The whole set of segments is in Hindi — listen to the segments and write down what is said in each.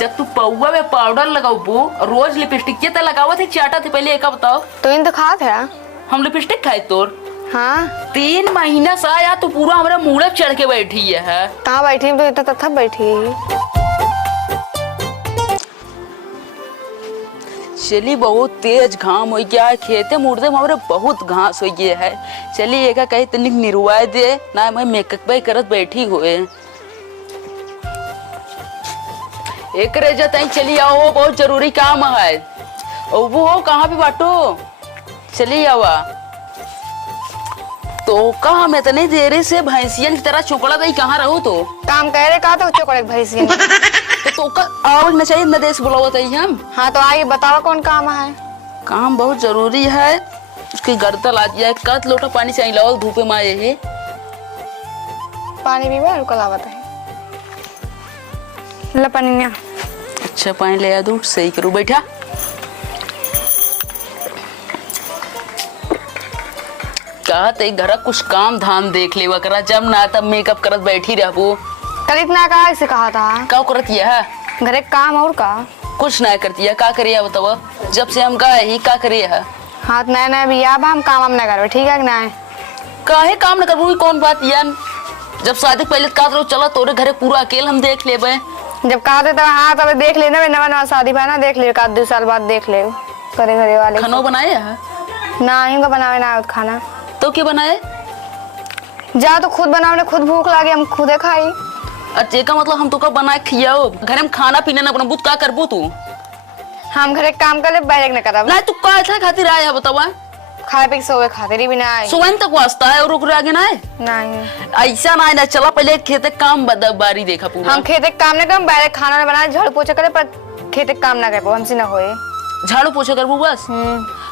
जब तू पौवा में पाउडर लगाबू रोज लिपस्टिक के लगावत है चाटा थे पहले एक बताओ तो इन तो खात है हम लिपस्टिक खाए तोर। हाँ 3 महीना से आया तो पूरा हमारा मुंह चढ़ के बैठी है। कहाँ बैठी तो इतना तथा बैठी। चली बहुत तेज घाम हो गया है खेते मुर्दे हमारे बहुत घास हो गया है। चली एक कहीं तनिक निरवा दे ना मैं मेकअप करत बैठी हुए एक रेजा तई चली आओ बहुत जरूरी काम है। और वो कहाँ भी बाटो चली आवा तो कहा मैं इतनी देर से भैंसियन की तरह चुकड़ा दई कहाँ रहो तो काम कह रहे कहा तो चुकड़े भैंसियन तो आवाज न चाहिए न देश बुलावत हम। हाँ तो आइए बताओ कौन काम है। काम बहुत जरूरी है उसकी गर्दन आ जाए कत लोटा पानी चाहिए लाओ धूपे में आए है पानी भी कल आवत है ला पानी ना। अच्छा पानी ले आ दूर सही करूँ बैठा कहा ते घर कुछ काम धाम देख ले करा जब ना तब मेकअप करत बैठी रहबो। कल इतना कहा से कहा था क्या करती है घरे काम और का कुछ ना करती है का करिए बताओ जब से हम गए ही का करिए है। हाँ तो नया नया भी अब हम काम ना करवे ठीक है कि ना काहे काम न करबू कौन बात यान जब शादी पहले का तो चला तोरे घरे पूरा अकेले हम देख लेबे जब कहा थे तब हाँ तब देख लेना नवा नवा शादी भाई ना देख ले एक 2 साल बाद देख ले करे घरे वाले खाना बनाए है ना ही को बनावे ना खाना तो क्या बनाए जा तो खुद बनाओ ने खुद भूख लगे हम खुदे खाई। अच्छा का मतलब हम तो का बना खियाओ घर में खाना पीना ना बनबू का करबू तू हम घरे काम कर ले बैठ न करब ना तू का ऐसा खातिर आया बतावा खाए पे सोए खातिर भी ना आई सुबह तक वास्ता है और रुक आगे ना है नहीं ऐसा ना है ना चला पहले खेते काम बारी देखा पूरा हम खेते काम ना कर बैठ खाना बना झाड़ू पोछा करे पर खेते काम ना कर हमसे ना होए झाड़ू पोछा करबू बस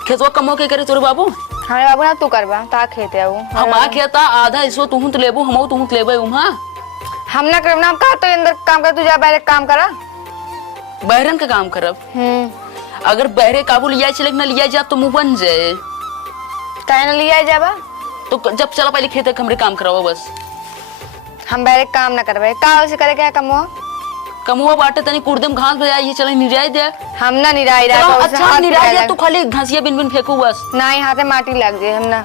खेतवा कमो के करे तोरे बाबू हमारे बाबू ना तू करबा ता खेते आऊ हम आ खेता आधा इसो तू तो लेबू हम तू लेबे उहा हम ना करब ना हम का तो अंदर काम कर तू जा बाहर काम करा बहरन का काम करब। अगर बहरे काबू लिया चले ना लिया जा तो मुंह बन जाए काहे ना लिया जाबा तो जब चला पहले खेते हमरे काम कराओ बस हम बाहर काम ना करबे का उसे करे क्या कमो कमुआ बाटे तनी कुर्दम घास बजाई ये चले निराई दे हम ना निराई रहा अच्छा निराई दे तू खाली घासिया बिन बिन फेंकू बस नहीं हाथे माटी लग जाए हम ना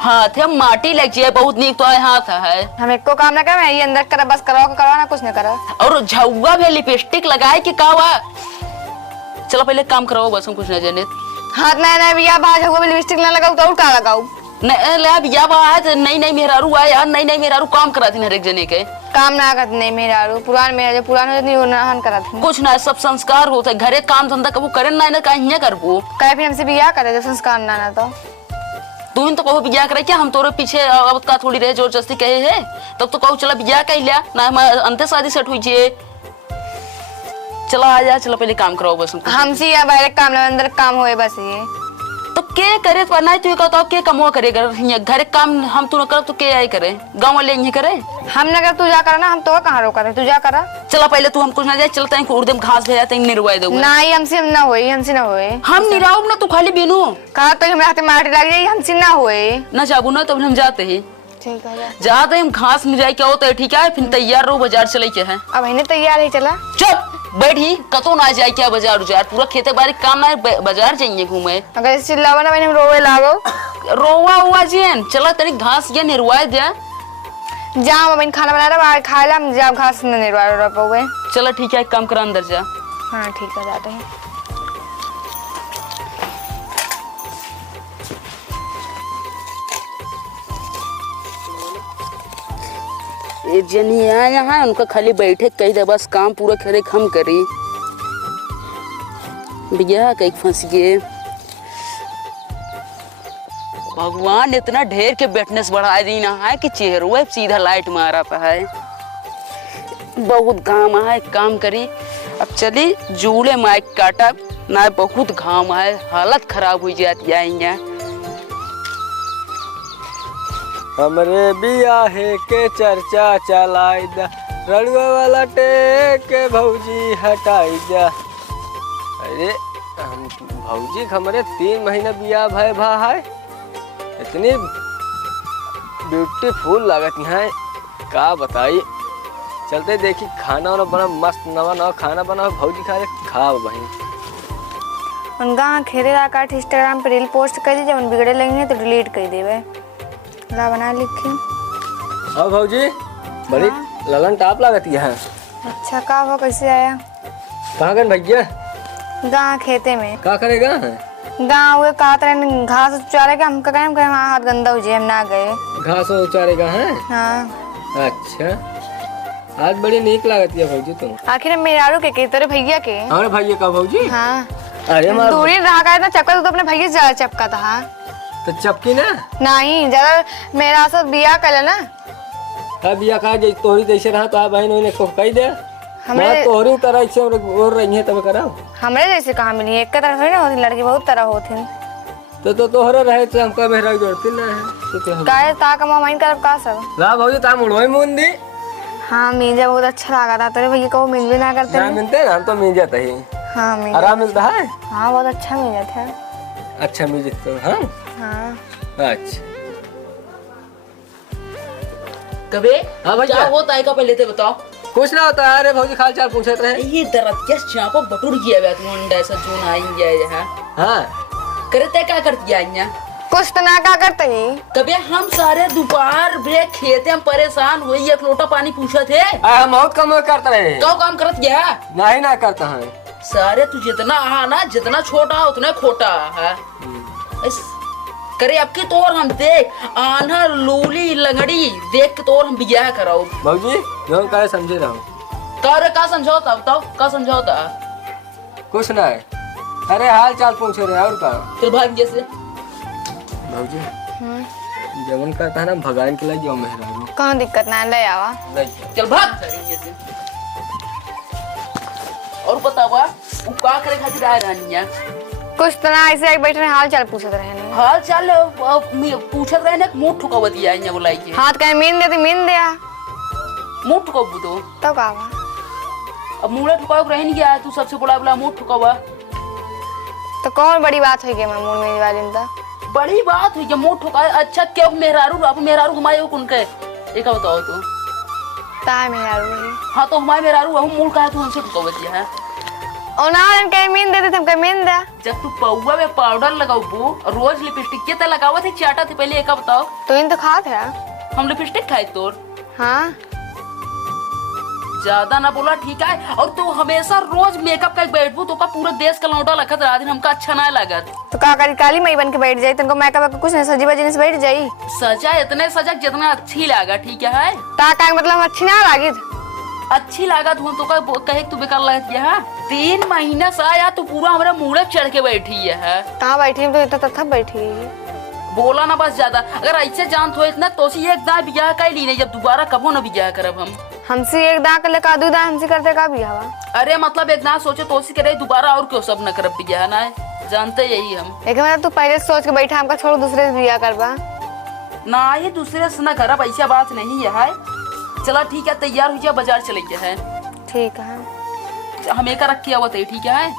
हाथ हम माटी लग जाए बहुत नीक तो है हाथ है हम एको काम ना करे ये अंदर करा बस करवा ना कुछ ना करा और झौवा भी लिपस्टिक लगाए कि कावा चलो पहले काम कराओ बस हम कुछ ना जाने हाथ ना बिया बाज हो लिपस्टिक ना लगाऊ तो का लगाऊ नहीं ले बिया बाज नहीं मेहरारू आए यार नहीं मेहरारू काम कराती हर एक जने के काम ना करत नहीं मेहरारू पुरान मेरा पुरान नहीं होना हन करत कुछ ना सब संस्कार होता है घरे काम धंधा कबू करे ना कहीं करबू कहे फिर हमसे बिया करे जो संस्कार ना तो तू तो कहो बिया करे क्या हम तोरे पीछे अब का थोड़ी रहे जोर जस्ती कहे है तब तो कहो चला बिया कह लिया ना हम अंते शादी सेट हुई छे चला आ जा चलो पहले काम कराओ बस हमसे या बाहर काम ना अंदर काम होए बस ये तो के करे पर नहीं तू कहता के कमवा करेगा घर काम हम तू न कर तो के आई करे गांव वाले यही करे हम ना कर तू जा कर ना हम तो कहां रोका तू जा करा चला पहले तू हम कुछ ना जाए चलते हैं उर्दम घास भेजा तई निरवाई दो नहीं हमसे ना होए हमसे ना होए हम निराऊ ना तू खाली बिनु कहा तो हमरा हाथ माटी लग जाई हमसे ना होए ना जाबू ना तब हम जाते हैं ठीक है जाते हम घास निराई क्या होता है ठीक है फिर तैयार रहो बाजार चले के है अब इन्हें तैयार है चला चुप बैठी कतो ना जाए क्या बाजार उजार पूरा खेते बारी काम ना बाजार जाइए घूमे अगर इस चिल्लावा ना मैंने रोवे लागो रोवा हुआ जेन चला तनी घास ये निरवाई दे जा मम्मी खाना बना रहा बाहर खा ला हम जा घास न निरवा रहा पाओगे चला ठीक है काम करा अंदर जा हाँ ठीक है जाते हैं ये जनी है यहाँ उनका खाली बैठे कही दे बस काम पूरा करे हम करी भैया कहीं फंस गए भगवान इतना ढेर के बैठनेस बढ़ा दी ना है कि चेहरों सीधा लाइट मारा है बहुत घाम है काम करी अब चली जूड़े माइक काटा ना बहुत घाम है हालत खराब हो जाती है यहाँ हमरे बियाहे के चर्चा चलाई दा रड़ुआ वाला टेके भौजी हटाई दा। अरे हम भौजी हमरे 3 महीना बियाह भय भा है इतनी ब्यूटीफुल लागत है का बताई चलते देखी खाना वाना बना मस्त, नवा नवा खाना बना भौजी खा रहे खाओ भाई। उनका खेरे ला काट इंस्टाग्राम पे रील पोस्ट कर दी, जब उन बिगड़े लगेंगे तो डिलीट कर देवे। ला बना लिखी। हाँ भौजी बड़ी ललन टाप लागती है। अच्छा का हो, कैसे आया? कहाँ गए भैया? गाँव खेते में। क्या करेगा? गाँव हुए कहा तरह घास उचारे के हम कहें वहाँ हाथ गंदा हो जाए, हम ना गए। घास उचारेगा है? हाँ। अच्छा आज बड़ी नीक लागती है भौजी तुम। आखिर मेरारू के तेरे भैया के? हमारे भैया का भौजी? हाँ। अरे मार दूरी रहा का इतना चपका, तो अपने भैया से ज्यादा चपका था। तो चपकी ना नहीं ज्यादा मेरा साथ बिया कर ना। बिया कहा तोहरी जैसे रहा तो बहन उन्हें को कही दे। हमरे तोहरी तरह ऐसे और रही है तब कराओ। हमरे जैसे कहाँ मिली, एक तरह थोड़ी ना होती, लड़की बहुत तरह होती। तो तोहरे रहे तो हमका मेहरा जोड़ती ना है तो काहे ता कमा माइन करब का सब। ला भौजी ता मुड़ोई मुंदी। हाँ मीजा बहुत अच्छा लगा था, तेरे भैया को वो मिल भी ना करते। ना मिलते ना, हम तो मिल जाता ही। हाँ मीजा आराम मिलता है। हाँ बहुत अच्छा मिल जाता है। अच्छा मिल जाता है। हाँ अच्छा कबे हाँ भैया। क्या होता है का पहले तो बताओ। कुछ ना होता है। अरे भौजी खाल चाल पूछते रहे। ये दरद क्या चापा बटुर गया बे तू अंडा ऐसा जो ना आई गया है। हाँ करते क्या कर दिया इन्या कुछ तो ना का करते ही। कबे हम सारे दोपहर बे खेते हम परेशान हुई, एक लोटा पानी पूछा थे। हम बहुत कम करते रहे। क्या काम करत गया? नहीं ना करता है। सारे तू जितना आना जितना छोटा उतना खोटा है। करे अब की तोर हम देख आना लूली लंगड़ी देख के तोर हम बियाह कराओ। भौजी जो कहे समझे रहो। करे का समझौता बताओ का समझौता? कुछ ना है। अरे हाल चाल पूछे रहे और का। चल भाग जैसे भौजी जवन कहता है ना भगान के लिए जाओ मेहरा कहाँ दिक्कत ना ले आवा। चल भाग जैसे। और बतावा वो का करे खातिर आए रानिया? कुछ तो ना ऐसे एक बैठे हाल चाल पूछते रहे। हाल चाल पूछत रहे ना मुंह ठुकावती आई बुलाई के। हाथ कहीं मीन देती मीन दिया मुंह ठुकाबू तो तो का अब मुंह ठुकाव रह नहीं गया। तू सबसे बड़ा बोला मुंह ठुकावा तो कौन बड़ी बात हुई के मैं मुंह में वाली था। बड़ी बात हुई क्या मुंह ठुका? अच्छा क्या मेहरारू आप मेहरारू हमारे हो कौन के एक बताओ तो। ताय मेहरारू है। हाँ तो हमारे मेहरारू हम मुंह का तू हमसे ठुकावती है। और ना कहीं मीन देते थे, हम कहीं मीन दिया। जब तू पौवा में पाउडर लगाऊ रोज लिपस्टिक के तो लगावा थे चाटा थे पहले एक बताओ। तो इन तो खा थे हम लिपस्टिक खाए तोर। हाँ ज्यादा ना बोला ठीक है। और तू हमेशा रोज मेकअप का बैठबू तो का पूरा देश का लौटा लखत रहा दिन हमका अच्छा ना लागत। तो का करी काली मई बन के बैठ जाई, तुमको मेकअप कुछ नहीं सजी बजी से बैठ जाई। सजा इतने सजा जितना अच्छी लागा ठीक है। ता का मतलब अच्छी ना लागी अच्छी लागत हूँ तो कहे तू बेकार लगत है। 3 महीना से आया तो पूरा हमारा मुंह चढ़ के बैठी है। कहाँ बैठी तो इतना तथा बैठी बोला ना बस ज्यादा। अगर ऐसे जान तो इतना तो एक दां बियाह कर ली नहीं, जब दोबारा कबो ना बियाह करब हम। हमसे एक दां कर ले का दू दां हमसे करते का बियाह। अरे मतलब एक दां सोचे तो करे दोबारा और क्यों सब न करब बियाह ना जानते यही हम। एक मतलब तू पहले सोच के बैठा हमका छोड़ दूसरे से बियाह करबा ना। ये दूसरे से न करब ऐसा बात नहीं है। चला ठीक है तैयार हो जा बाजार चले गया है। ठीक है हम एक रख के आवत है ठीक है।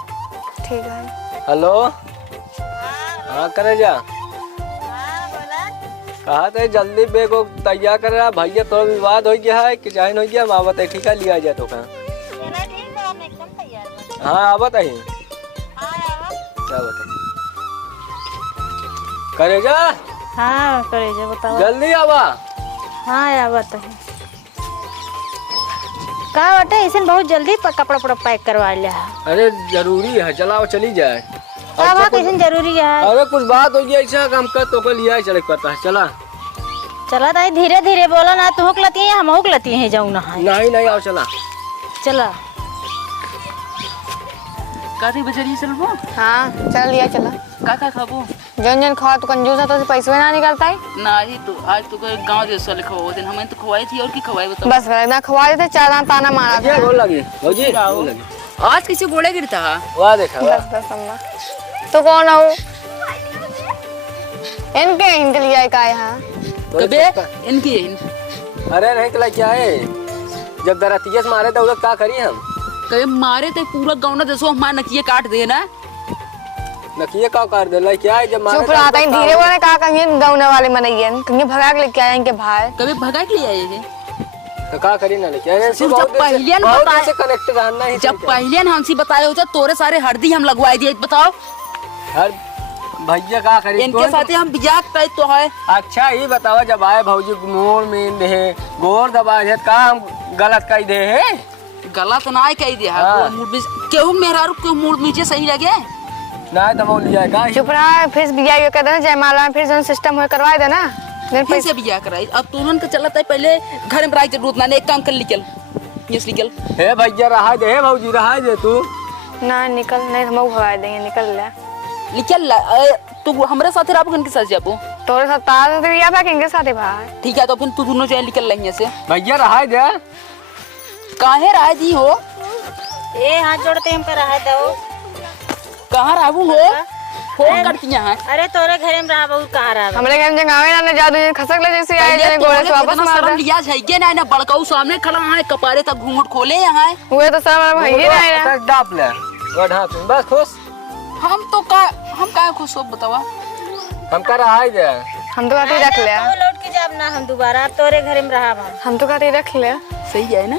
ठीक है। हेलो हाँ करे जा कहा थे जल्दी बेग तैयार कर रहा भैया थोड़ा विवाद हो गया है कि चाहे हो गया हम आवत है ठीक है लिया जाए तो का। हाँ आवत है करे जा। हाँ करे जा बताओ। जल्दी आवा। हाँ आवत है का बटे ऐसे बहुत जल्दी कपड़ा पड़ा पैक करवा लिया। अरे जरूरी है चलाओ चली जाए। का बात ऐसे जरूरी है? अरे कुछ बात हो गया ऐसा काम कर तो लिया चले पड़ता है। चला चला ताई धीरे धीरे बोला ना। तू हुकलती है हम हुकलती है जाऊ ना है। नहीं आओ चला चला काठी बजरिए चलबो। हाँ चल लिया चला। का खाबो? जन जन खा तो कंजूस है तो पैसे ना निकलता है। नहीं तो आज तो गांव जैसा लिखा हुआ दिन हमें तो खवाई थी और की खवाई बताओ। बस ना खवा देते चार दांत ताना मारा था। गोल लगी भौजी गोल लगी। आज किसी गोले गिरता है। वाह देखा बस बस अम्मा तो कौन हो इनके लिए का यहाँ कबे इनकी अरे नहीं तो क्या है जब दरतिया से मारे तो उधर क्या करी हम कबे मारे तो पूरा गाँव ना दसो हमारे नकिए काट देना। नकिए का कर दे क्या है जब मारे चुप रहा धीरे बोले का कहीं गौने वाले मनइयन कहीं भगा के लेके आए इनके भाई। कभी भगा के लिए आए थे तो का करी ना लेके अरे सिर्फ जब पहले न बहुत बताए- से कनेक्ट रहना ही जब पहले न हमसे बताए होते तोरे सारे हरदी हम लगवाए दिए बताओ हर भैया का करी इनके साथ हम बिजाक तय तो है। अच्छा ही बताओ जब आए भौजी मोड़ में दे गोर दबा दे का हम गलत कह दे है गलत ना कह दिया हाँ। केहू मेहरारू के मूड नीचे सही लगे ना दमो लिया का चुप रहा फिर बिया के कहते ना जयमाला में फिर जो सिस्टम हो करवा देना फिर फिर से बिया कराई। अब तुरंत का चलता है पहले घर में राय जरूरत ना एक काम कर निकल यस निकल। हे भैया रहा दे हे भौजी रहा दे तू ना निकल नहीं हम भगा देंगे निकल ले निकल तू हमारे साथ रहा के साथ जाबो तोरे साथ तार तो या किंगे साथे भाई ठीक है तो फिर तू दोनों जो है निकल लेंगे से भैया रहा दे काहे राय दी हो ए हाथ जोड़ते हमका रहा दो। कहाँ रहू हो फोन करती हैं अरे तोरे घरे में रहा बहुत कहाँ रहा हमरे घर में जंगावे ना जादू ये खसक ले जैसे आए जने गोले से वापस मार दे लिया जाइए ना बड़काऊ सामने खड़ा है कपारे तक घूंघट खोले यहाँ हुए तो सब भैया ना बस डाप ले गढ़ा तू बस खुश हम का खुश हो बतावा हम का रहा दे हम तो कहते रख ले लौट के जाब ना हम दोबारा अब तोरे घरे में रहा हम तो कहते रख ले सही है ना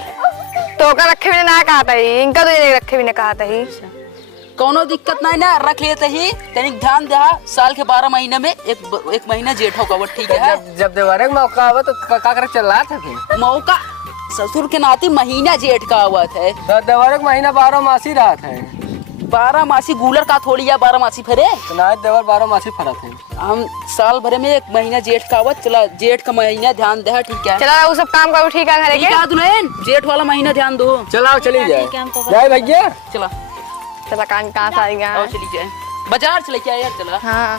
तो का रखे भी ना कहा था ही इनका तो नहीं रखे भी ना कहा था ही कोनो दिक्कत नहीं ना रख लेते ही तनिक ध्यान दे साल के 12 महीने में एक महीना जेठ होगा वो ठीक है। जब देवारे मौका आवा तो का कर चल रहा था फिर मौका ससुर के नाते महीना जेठ का हुआ था तो देवारे महीना 12 मासी रहा था 12 मासी गूलर का थोड़ी या 12 मासी फरे तो ना देवर 12 मासी फरक है हम साल भर में एक महीना जेठ का हुआ चला जेठ का महीना ध्यान दे ठीक है चला वो सब काम करो ठीक है घरे ठीक के है दुल्हन जेठ वाला महीना ध्यान दो चलाओ चली जाए ठीक है, हमको जाए भैया चला चला कान कहाँ से आ गया आओ चली जाए बाजार चले क्या यार चला हाँ